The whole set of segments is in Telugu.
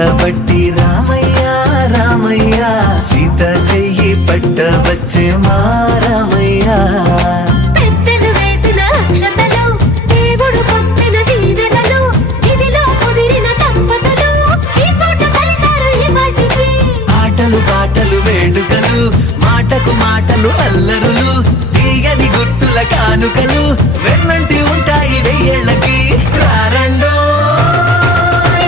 పట్టబట్టి రామయ్య రామయ్య సీత చెయ్యి పట్టవచ్చే మా రామయ్య పెద్దలు వేసిన అక్షతలు దేవుడు పంపిన దీవెనలు ఇవిలో కుదిరిన దంపతులు ఈ చోట కలిసారు ఈ వాటికి ఆటలు పాటలు వేడుకలు మాటకు మాటలు అల్లరులు తీయని గుర్తుల కానుకలు వెన్నంటి ఉంటాయి వెయ్యేళ్ళకి రారండో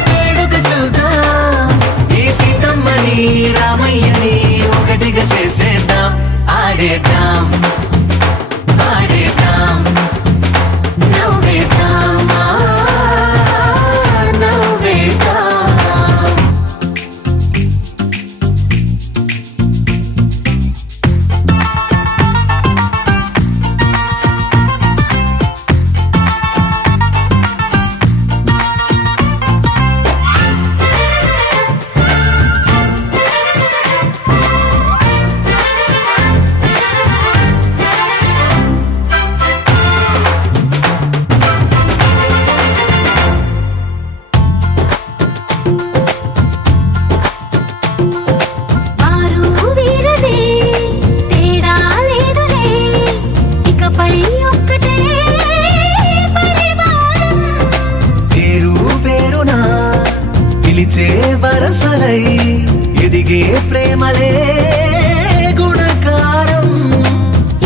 వేడుక చూద్దాం ఈ సీతమ్మని రామయ్యని ఒకటిగా చేసేద్దాం ఆడేద్దాం ఆడేద్దాం నవ్వేద్దాం నవ్వేద్దాం వరసలై ఎదిగే ప్రేమలే గుణకారం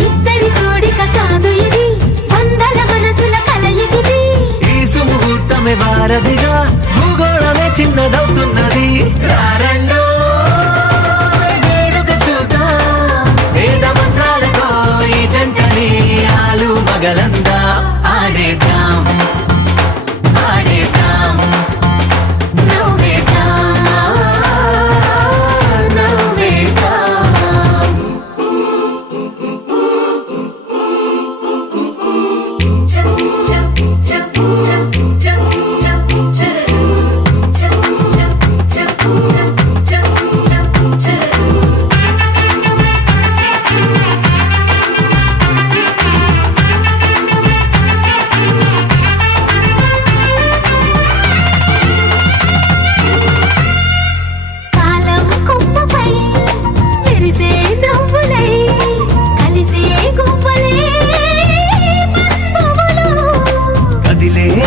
ఇద్దరి కోడిక కాదు ఇది వందల మనసుల కలయికిది ఈ సుముహూర్తమే వారధిగా భూగోళమే చిన్నదవుతున్నది రారండో వేడుక చూద్దాం వేద మంత్రాలతో ఈ జంటని ఆలు మగలందా ఆడేద్దాం ఆడేద్దాం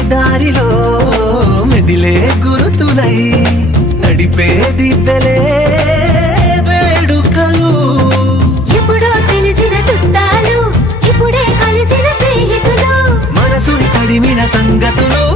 దారిలో మెదిలే గురుతులై నడిపే దిబ్బెలే వేడుకలు ఎప్పుడో తెలిసిన చుట్టాలు ఇప్పుడే కలిసిన స్నేహితులు మనసుని తడిమిన సంగతులు